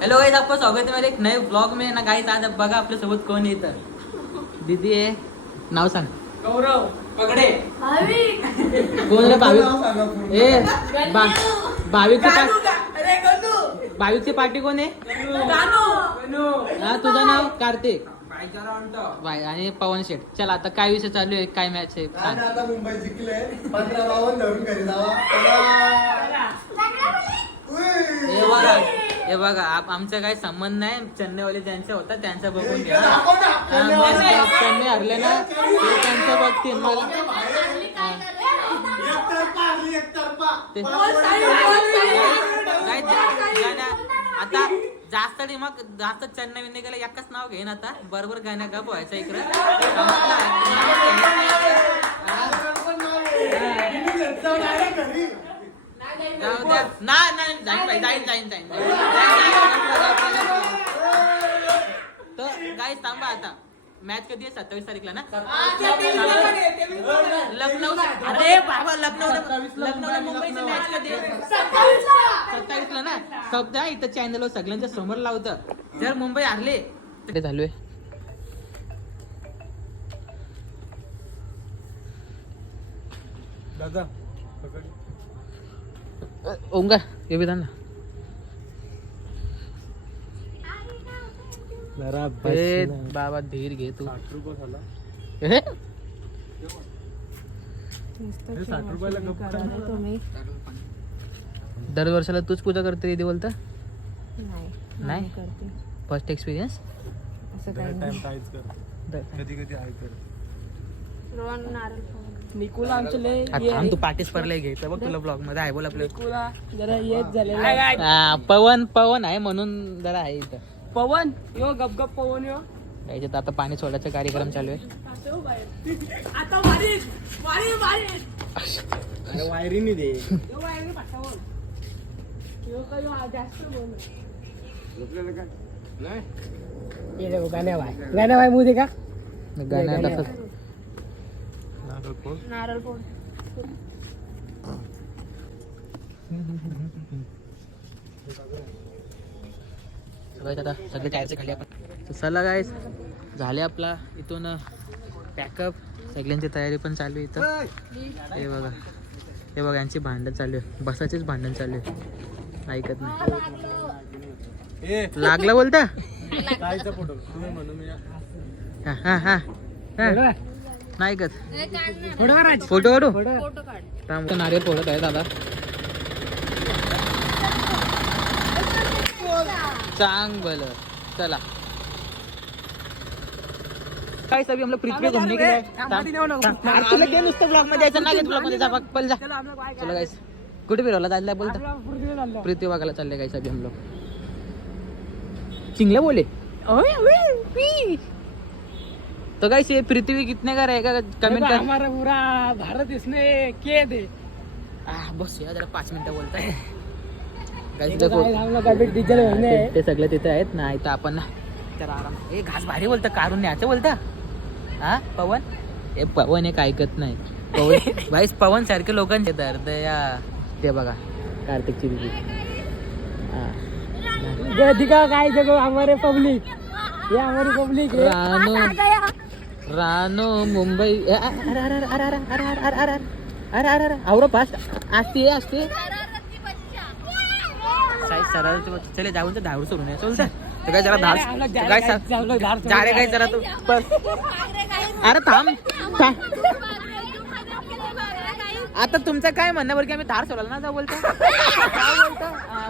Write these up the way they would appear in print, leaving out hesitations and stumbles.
Hello guys, आपका स्वागत है मेरे एक नए ब्लॉग में ना गाइस। आज बघा आपल्या सोबत कोण येतं. दीदी आहे. नाव सांग. गौरव पगडे. कोण रे? भाविक. ए भाविकची पार्टी कोण आहे? हा, तुझं नाव कार्तिक बाय आणि पवन शेठ. चल आता काय विषय चालू आहे, काय मॅच आहे सांग. आता मुंबई जिंकले 15-52 धरून घरी जावा. हे बघा आमचा काही संबंध नाही. चेन्नईवाले ज्यांचा होता त्यांचा बघून घ्या. चेन्नई हरले ना ते त्यांचं बघतील. मला आता जास्त मग जास्त चेन्नई विन्नई गेला एकच नाव घेईन. आता बरोबर गाण्या गप व्हायचं इकडं. जाऊ द्या. नाही जाईन. तर काय थांबा आता. मॅच कधी आहे? 27 तारीखला ना. लखनौ. अरे बाबा, लखनौला मुंबईची मॅच कधी आहे? 27 ला ना. सध्या इथं चॅनलवर सगळ्यांच्या समोर लावतं. जर मुंबई हरले ते झालोय. दादा ओंगा ये भी ना. बाबा धीर घे तू. 60 रुपये झाला. हे? 60 रुपयाला दर वर्षाला तूच पूजा करते दीदी बोलता. नाही करते फर्स्ट एक्सपिरियन्स. असं काही नाही. कधी कधी आहे तर रोहन नारळ निकुला आमचे तू पार्टीस परले घ्यायचं बघ. तुला ब्लॉग मध्ये आहे बोल आपलं. निकुला जरा येत झालेला. पवन आहे म्हणून जरा आहे इथं. पवन यो गप पवन यो याच्यात आता पाणी सोडायचा कार्यक्रम चालू आहे. आता वारी वायरीने दे. गाण्या बाय मुझे का गाणं तसंच. नारळ फोड. आता सगळे टायरचे खाली आपण. चला गाईस, झाले आपला इथून पॅकअप. सगळ्यांची तयारी पण चालू आहे इथं. हे बघा यांची भांडण चालू आहे. बसाचीच भांडण चालू आहे. ऐकत नाही. लागला बोलता. ताईचा फोटो तुम्ही म्हणून मी हा नाही ऐकत. फोटो काढू. नारियल फोडत आहे दादा. चांग भलं. चला काय सभी हम लोग पृथ्वी घूमने के लिए. तुला ते नुसतं ब्लॉग मध्ये यायचं नाही. ब्लॉग मध्ये जा पल जा. चला गाइस, कुठे फिरवला जायला बोलता. पृथ्वी बघायला चालले गाइस अभी हम लोग. चिंगले बोले तो गाइस ये पृथ्वी कितने का रहेगा कमेंट कर. हमारा पूरा भारत इसने के दे. बस या जरा 5 मिनिटं बोलताय. डीजल ते सगळे तिथे आहेत ना. इथं आपण ना तर आराम. हे घास भारी बोलतं. काढून न्यायचं बोलता. हा पवन. हे पवन एक ऐकत नाही. पवन भाई पवन सारखे लोकांचे दर्द या. ते बघा कार्तिकची दिदी. दिखा काय जगो हमारे पब्लिक. ये हमारी पब्लिक है. रानो मुंबई. अरे आवरो फास्ट असते. सरळ चले जाऊन तर धावड सोडून चलता. काय जरा धाड जा रे. काय जरा तू अरे थांब. आता तुमचं काय म्हणणं बरं की आम्ही धार सोडायला ना जाऊ बोलतो.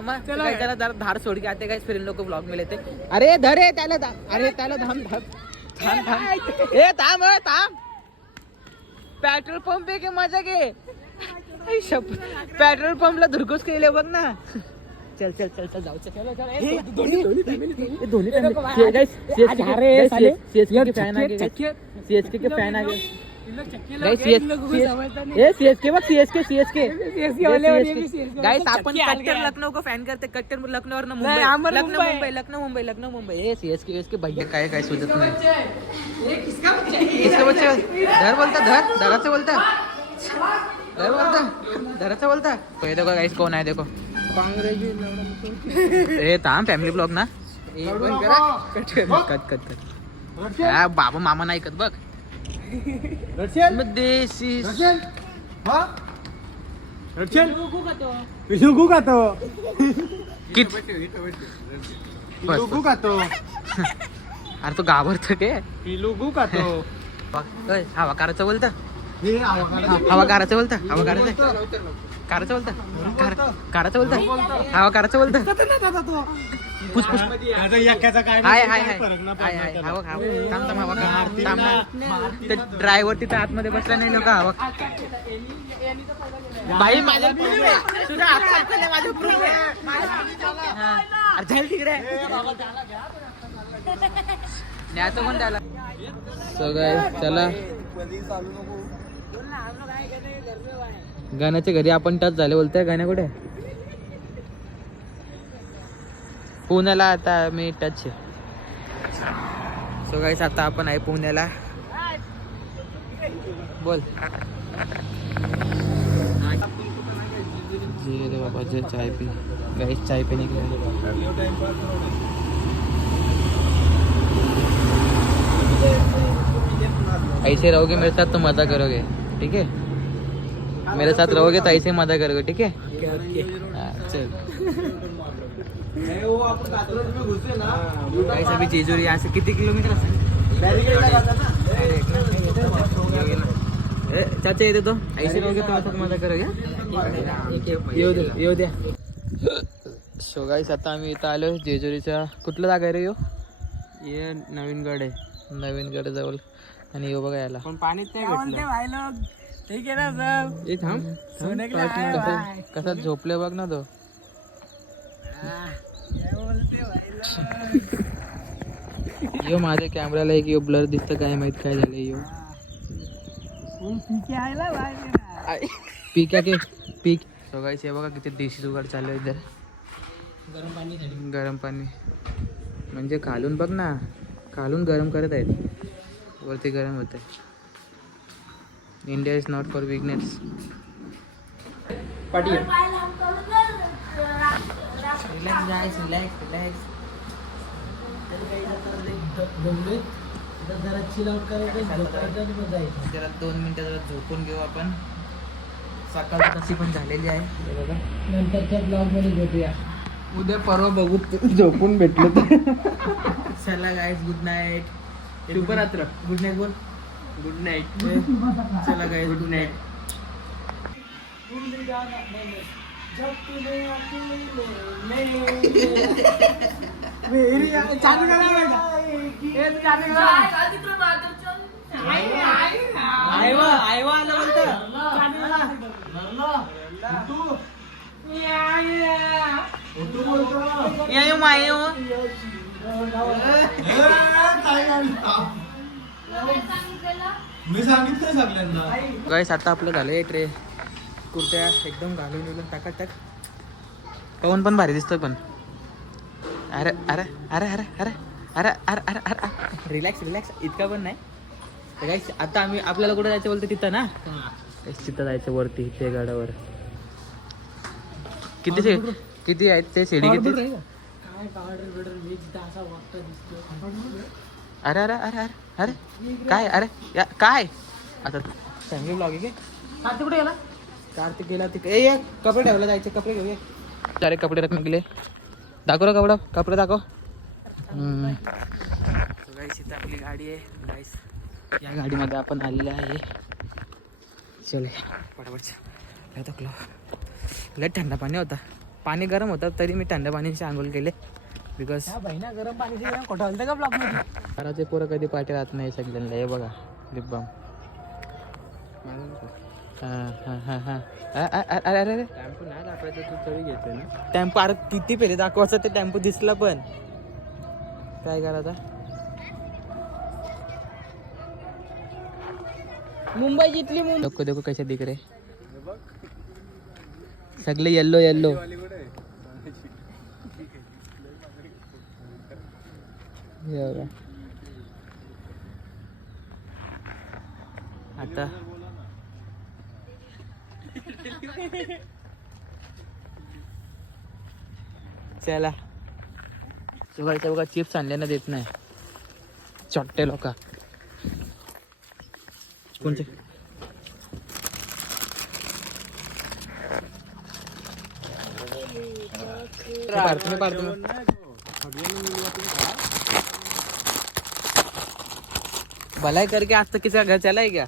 मग जरा धार सोड के आते काय फिर लोक ब्लॉग में लेते. अरे धरे त्याला. अरे त्याला थांब. ए थांब पेट्रोल पंप आहे की मजा घे. पेट्रोल पंपला धुरकूस केले बघ ना. चल जाऊ. सीएसके के फॅन आहे. सीएसके बघ. सीएसके गाइस आपण कट्टर लखनऊ को फॅन करते. कट्टर लखनऊ और लखनऊ मुंबई. हे सीएसके भैया काय सोचत नाही. किसके बच्चे धर बोलता. धराचं बोलता. पहिले देखो गाइस कोण आहे देखो. ए थांब फॅमिली ब्लॉग ना कट कट कट बाबा मामा नाही ऐकत बघ देशी पिलू खातो कित बस, बस. खातो अरे तो घाबरतो के पिलू खातो हवा काराचं बोलतं हे हवा काराचं बोलतं हवा काराचं काराचं बोलतं काराचं बोलतं हवा काराचं बोलतं पुस पुस काय हाय हाय हाय हाय हाय हवा थांब थांब हवा थांब ना ते ड्रायव्हर तिथं आतमध्ये बसला नाही लोक हवा बाई माझ्या proof आहे. तुझा हात सापडला, माझा proof आहे. हा. अरे चल तिकडे न्यायचं कोण त्याला सगळं चला गाण्याच्या घरी आपण टच झाले बोलतोय गाण्या कुठे पुण्याला आता मी टच आहे सो गाईस आता आपण आहे पुण्याला बोल जे रे बाबा जे चाय पी गाईस चाय पीने के लिए ऐसे रहोगे मेरे साथ तो मजा करोगे ठीक है मेरे साथ रहोगे तो ऐसे मजा करोगे ठीक है हाँ, चल गाइस अभी जेजुरी यहाँ से कितने किलोमीटर चाचा येते तो ऐसे रहोगे तो साथ मजा करोगे येऊ द्या सो गाइस आता आम्ही इथं आलो जेजुरीच्या कुठलं जागा आहे रे यो ये नवीन गड आहे नवीन गड जवळ आणि यो बघा याला पण पाणीच नाही भेटलं ए थांब कसा झोपले बघ ना तो यो माझ्या कॅमेराला एक यो ब्लर दिसतं काय माहित काय झालंय यो पीक के पीक सगळ्याच हे बघा किती देशी जुगाड चालू आहे इधर गरम पाणी म्हणजे खालून बघ ना खालून गरम करत आहेत वरती गरम होत आहे India is not for beginners पाठी रिलॅक्स रिलॅक्स रिलॅक्स जरा 2 मिनिटं जरा झोपून घेऊ आपण सकाळ तशी पण झालेली आहे बघा नंतरच्या ब्लॉग मध्ये भेटूया उद्या परवा बघू झोपून भेटलो तर चला गाईज गुड नाईट शुभरात्र गुड नाईट बोल गुड नाईट चला गाईज गुड नाईट मी सांगितलं सगळ्यांना गाईस आता आपलं झालंय ट्रे कुर्त्या एकदम घालून बिलून टाकाटक पवन पण भारी दिसतोय पण अरे अरे अरे अरे अरे अरे अरे अरे अरे रिलॅक्स रिलॅक्स इतका पण नाही तर गाईस आता आम्ही आपल्याला कुठं जायचं बोलतो तिथं ना तिथं जायचं वरती ते गडावर किती आहेत ते शिडी किती अरे अरे अरे अरे अरे काय अरे काय आता फॅमिली ब्लॉग आहे कार्तिक कुठे गेला कार्तिक गेला तिकडे ए कपडे ठेवला जायचे कपडे घेऊया सारे कपडे रख निघले दाखव ना कपडे दाखव गाईस इथं आपली गाडी आहे गाईस या गाडीमध्ये आपण आलेले आहे चले पटापट थकलो लय थंड पाणी होता पाणी गरम होतं तरी मी थंड पाण्याची आंघोळ केले बिकॉज गरम पाणी कोठं का ब्लॉग मध्ये घराचे पोरं कधी पाठी राहत नाही सगळ्यांना हे बघा लिप बाम अरे अरे टॅम्पो नाही दाखवायचं तू तरी घेते ना टेम्पो अरे किती पेले दाखवायचं ते टेम्पो दिसला पण काय करा आता मुंबई जितली मुंबई लोक देखो कैसे दिख रहे सगळे येल्लो येल्लो आता चला सगळ्याच्या बघा चिप्स आणल्यानं देत नाही चॉट्टे लोक कोणते भलाई करके आज तक किसी का घर चला है क्या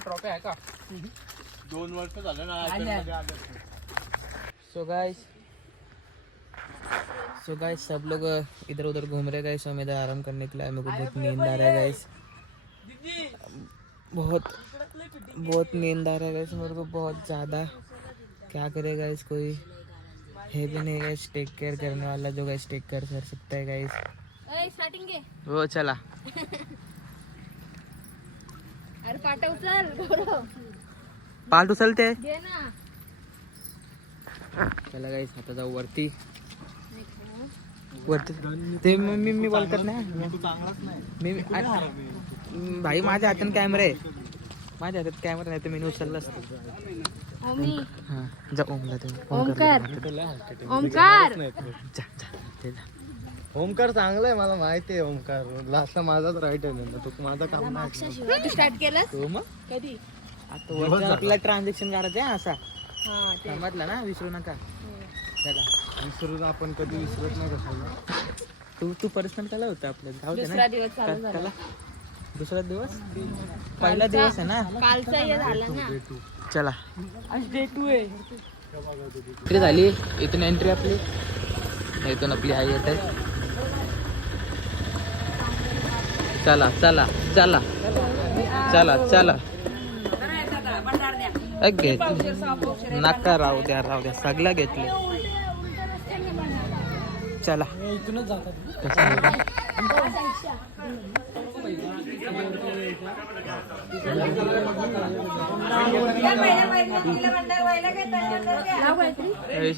ट्रॉफी आहे का 2 वर्ष झालं ना सो गाइस सब लोग इधर उधर घूम रहे गाइस हम इधर आराम करने के लिए मेरे को बहुत नींद आ रहा है गाइस बहुत नींद आ रहा है गाइस मेरे को बहुत ज़्यादा क्या करे गाइस कोई है भी नहीं गाइस टेक केयर करने वाला जो गाइस टेक केयर कर सकता है गाइस वो चला अरे पाटा उचल गौरव पालट उचलते घे ना चला गाइस आता जाऊ वरती ते मी बोलतात ना मी भाई माझ्या हातात कॅमेरा आहे माझ्या हातात कॅमेरा नाही तर मी उचलला असतो ओमी हा जा ओमला ते ओमकार ओमकार जा ते जा ओमकार चांगलाय मला माहिती आहे ओमकार लास्टला माझाच राईट आहे ना तो माझं काम नाही तू स्टार्ट केलंस तो मग कधी आता वरती आपल्याला ट्रान्झॅक्शन करायचं आहे असा हा ते समजला ना विसरू नका चला विसरून आपण कधी विसरत नाही कशाला तू पर्सनल कला होता आपलं जाऊ दे दुसरा ना दिवस चालू झाला कला दुसरा दिवस पहिला दिवस आहे ना कालचा हे झाला ना चला आज डे 2 आहे इकडे झाली इथून एंट्री आपली इथून आपली आई येते चला चला चला चला चला नका राहू द्या सगळं घेतले चला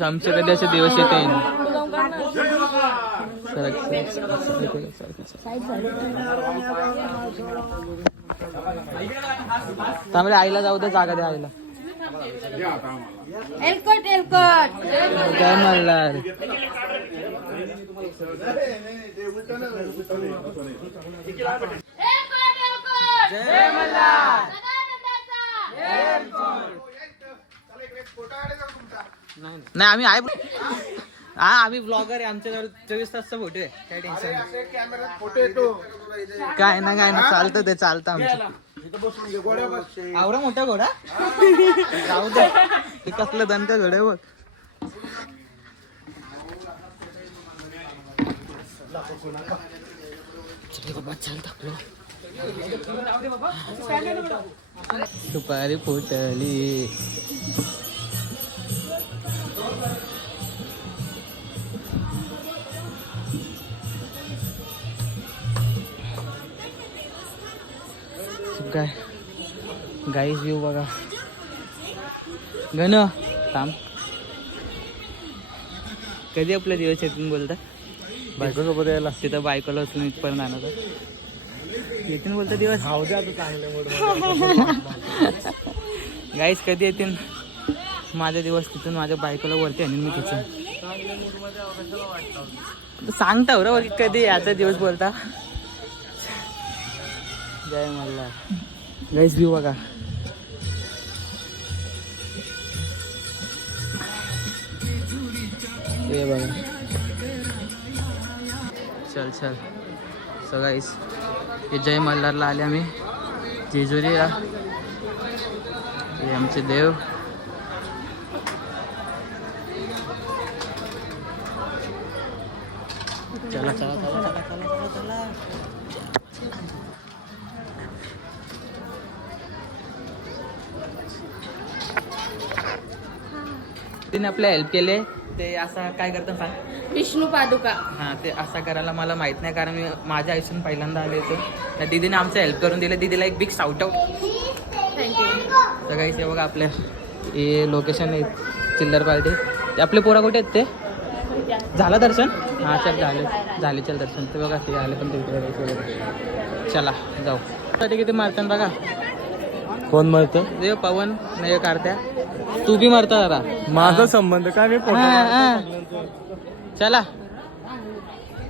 आमचे कधी असे दिवस येते त्यामुळे आईला जाऊ दे जागा द्या आईला एलकोट एलकोट काय म्हणणार जय मल्हार नाही आम्ही आहे हा आम्ही ब्लॉगर आहे आमच्याजवळ 24 तासचा फोटो आहे काय टेन्शन काय ना चालतं ते चालतं आमचं आवडा मोठा घोडा जाऊ दे हे कसलं दणका घोडा बघ दुपारी फुटली काय गाईस व्ह्यू बघा गण थांब कधी आपला दिवस येथून बोलता बायकोसोबत यायला तिथं बायकोला उचलून इथपर्यंत आणत येथून बोलता दिवस खाऊ द्या आता चांगले गाईस कधी येतील माझा दिवस तिथून माझ्या बायकोला वरती आणून मी तिथून सांगता बरोबर कधी याचा दिवस बोलता जय मल्हार गाईस व्ह्यू बघा हे बघा चल सो गाईस हे जय मल्हारला आले आम्ही जेजुरीला हे आमचे देव चला चला चला चला चला चला तिने आपल्या हेल्प केले ते असं काय करतात सांग विष्णू पादुका हां ते असं करायला मला माहित नाही कारण मी माझ्या आयुष्यात पहिल्यांदा आले होते त्या दीदीने आमचं हेल्प करून दिलं दीदीला एक बिग शाउट आउट थँक्यू सगळ्याच हे बघा आपल्या हे लोकेशन आहे चिल्लर पार्टी ते आपले पोरा कुठे आहेत ते झालं दर्शन? हां चल झाले चल दर्शन. ते बघा ते आले पण ते इकडे. चला जाऊ. साठी किती मारतात बघा. कोण म्हणतो देव पवन नाही काढत्या. तू बी मारता जरा. माझा संबंध काय मी फोटो हा, मारतो हा. चला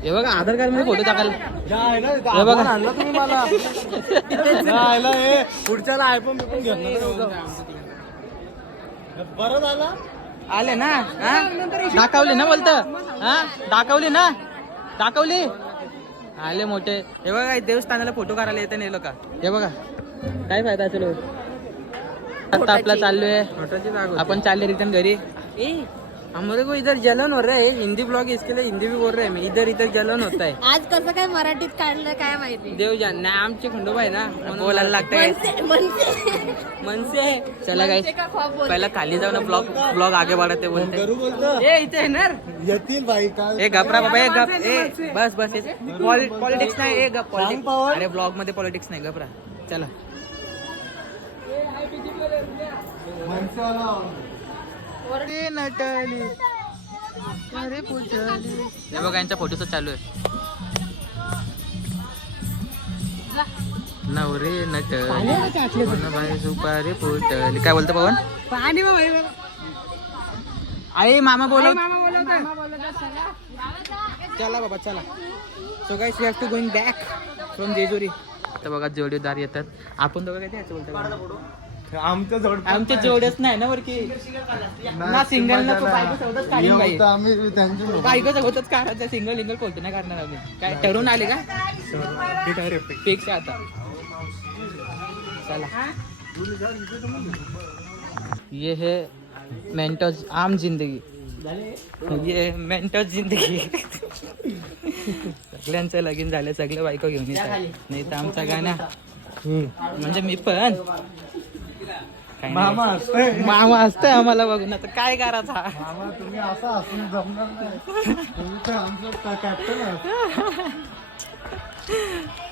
हे बघा आधार कार्ड मध्ये फोटो टाकायला. हे बघा आणला तुम्ही मला जायला हे पुढच्याला आयफोन बिफोन घेतला बरं झालं आले ना हा? दाखवली ना बोलत हा दाखवली ना दाखवली. आले मोठे. हे बघा देवस्थानाला फोटो काढायला येते नाही लोक. हे बघा काय फायदा असेल. आता आपला चाललोय आपण चालले रिटर्न घरी. हमारे को इधर जलन हो रहा है. हिंदी ब्लॉग इसके लिए हिंदी भी बोल रहे हैं. मैं इधर जलन होता है. आज कसं काय मराठीत काढलं काय माहिती. देवजान नाही आमचे खंडोबा आहे ना बोलायला लागतं. मनसे चला गाइस पहिला खाली जाऊ ना. ब्लॉग आगे बढ़ाते बोलते. ए इथे येणार येतील बाई काल ए गपरा बाबा ए गप ए बस पॉलिटिक्स नाही. ए गप पॉलिटिक्स. अरे ब्लॉग मध्ये पॉलिटिक्स नाही गपरा. चला नटली अरे पुचली. हे बघा यांच्या फोटोच चालू आहे. नवरे नटली बाई सुपारी फुटली. काय बोलतो पवन? पाणी आई मामा बोलव. चला बाबा चला. So guys we have to going back from Jejuri. तर बघा जोडीदार येतात. आपण दोघं काय द्यायचं बोलतो. आमच्या जवळ आमच्या जोड्याच नाही ना वरती ना सिंगल ना बायको सोबतच काढीन बाई. आम्ही त्यांची बायको सोबतच काढायचं. सिंगल कोणते नाही काढणार आम्ही. काय ठरवून आले का फिक्स आता. चला ये है मेंटोज आम जिंदगी. ये मेंटोज जिंदगी. सगळ्यांचं लगीन झालं. सगळे बायको घेऊन येतात. नाही तर आमचा गाणं म्हणजे मी पण मामा असतंय आम्हाला बघून. आता काय करायचा. मामा तुम्ही असं असून जमणार नाही. तुम्ही तर आमचं कॅप्टन आहात.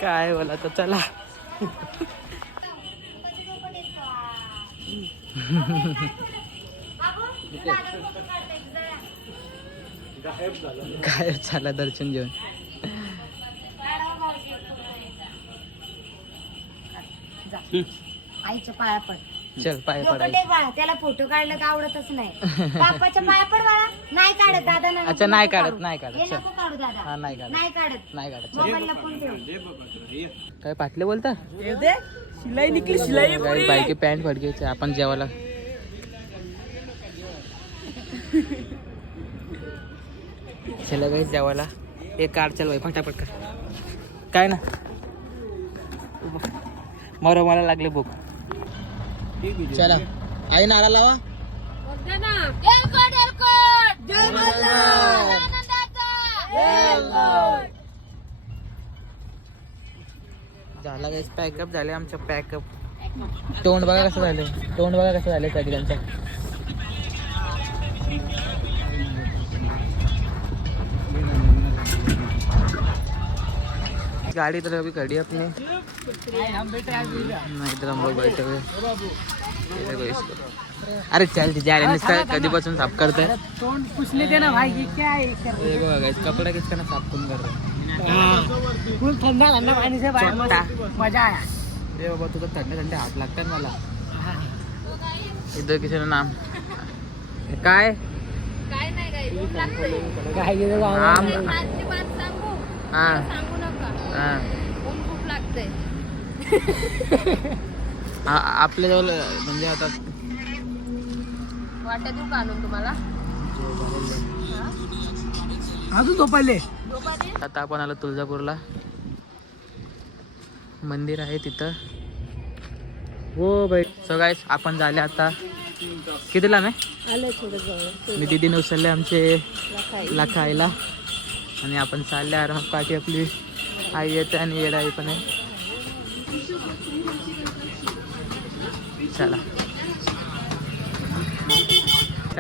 काय बोला तर चला. काय झाला दर्शन घेऊन. आईच्या पाया पड. चल पाय पडायचं. टेक बाळा. त्याला फोटो काढलं तर आवडतच नाही. बापाच्या पाया पड बाळा. नाही काढत दादा ना. अच्छा नाही काढत नाही काढत. हे चल नको काढू दादा. हा नाही काढत नाही काढत. नाही काढत. चल. मोबाईलला फोन ठेव. काय पाटले बोलता. शिलाई निकली शिलाई. बाईकी पॅन्ट फडकायची आपण जेवायला. चला गाईस जेवायला. एक कार चल भाई फटाफट कर. काय ना मरो मला लागले भूक. चला आई नारा लावा. झाला गाईस पॅकअप झाले आमचं. पॅकअप. तोंड बघा कसं झालं. तोंड बघा कसं झालं सगळ्यांचं. गाड़ी तरह अभी खड़ी अपने. नहीं इधर हम लोग बैठे हुए. अरे चल जा कधीपासून साफ करते. तोंड पुसले दे ना भाई. क्या है कपड़ा किसका ना साफ कौन कर रहा. फुल ठंडा ठंडा पाणी से बाहेर मजा आया. ये बाबा तुझं थंडे थंडे हात लागतात मला. इधर किसी ने नाम काय काय नाही काय भूक लागते. काय गेलं आम आजची बात सांगू. हा सांगू नका. हा ऊन खूप लागते. आपल्याजवळ म्हणजे आता वाटत देऊ का आणून तुम्हाला. अजून झोपायले. आता आपण आलो तुळजापूरला. मंदिर आहे तिथं. हो बाई. सो गाईस आपण झाले आता कितीला नाही आलं थोडं जवळ. मी दीदीने उचलले आमचे लाखायला. आणि आपण चालले आरामात. पाठी आपली आई येते आणि येडा आई पण आहे. चला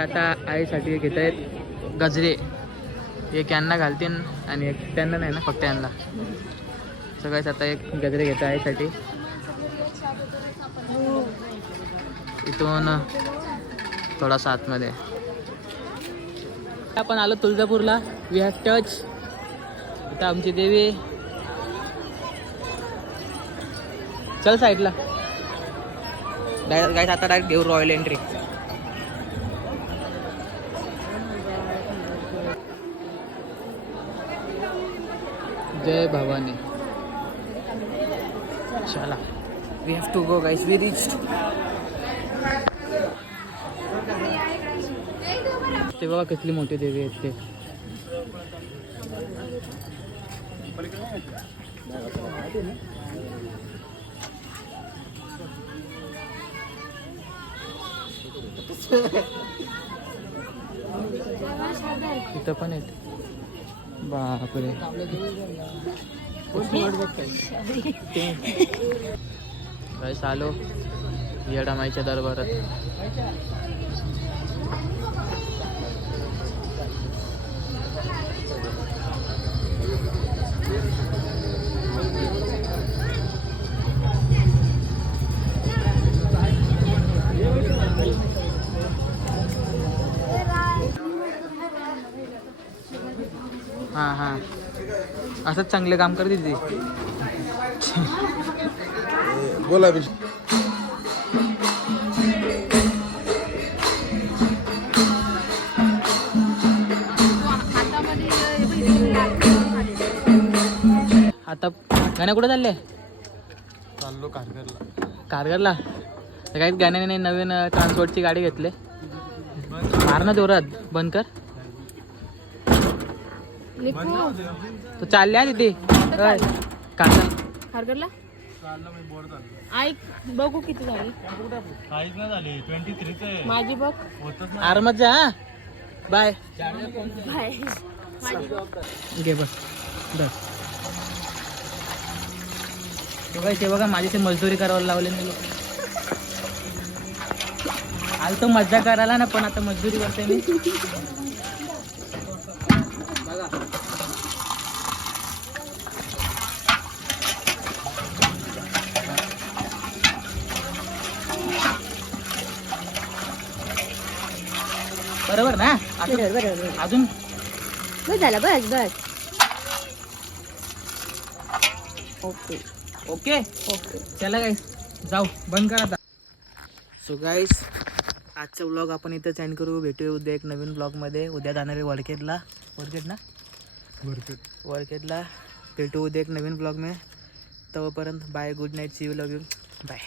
आता आईसाठी घेत आहेत गजरे. एक यांना घालतील आणि एक त्यांना नाही ना फक्त यांना. सगळ्याच आता एक गजरे घेतो आईसाठी. इथून थोडासा आतमध्ये आपण आलो तुळजापूरला. We have touch. इथं आमची देवी. चल साईडला. गाईस आता डायरेक्ट देऊ रॉयल एंट्री. जय भवानी. चला we have to go guys. We reached. ते बघा कसली मोठी देवी आहेत ते. इथं पण आहेत. बापरे. गाईस आलो येडामाईच्या दरबारात. हां हां असंच चांगले काम करते ती. बोला आता गाण्या कुठे चालले? चाललो कारगरला. कारगरला तर काहीच गाण्याने नाही. नवीन ट्रान्सपोर्टची गाडी घेतली. मार ना जोरात. बंद कर. तू चालले आहे तिथे खारघरला ऐक बघू किती झाली. काहीच नाही झाली. 23 माझी बघ. आरामात जा. बाय. बाय. घे बस. बस ते बघा माझी ते मजदुरी करायला लावले नाही लोक. आलं तो मज्जा करायला ना, पण आता मजदुरी करते मी. बरोबर ना? बरोबर. अजून बस झालं. बस. ओके. Okay okay. चला गाईस जाऊ. बंद करा आता. सो गाईस आजचा व्लॉग आपण इथंच एंड करू. भेटूया उद्या एक नवीन ब्लॉगमध्ये. उद्या जाणार आहे वरखेडला. वरखेडला भेटू उद्या एक नवीन ब्लॉग में. तोपर्यंत bye. Good night. See you. Love you. Bye.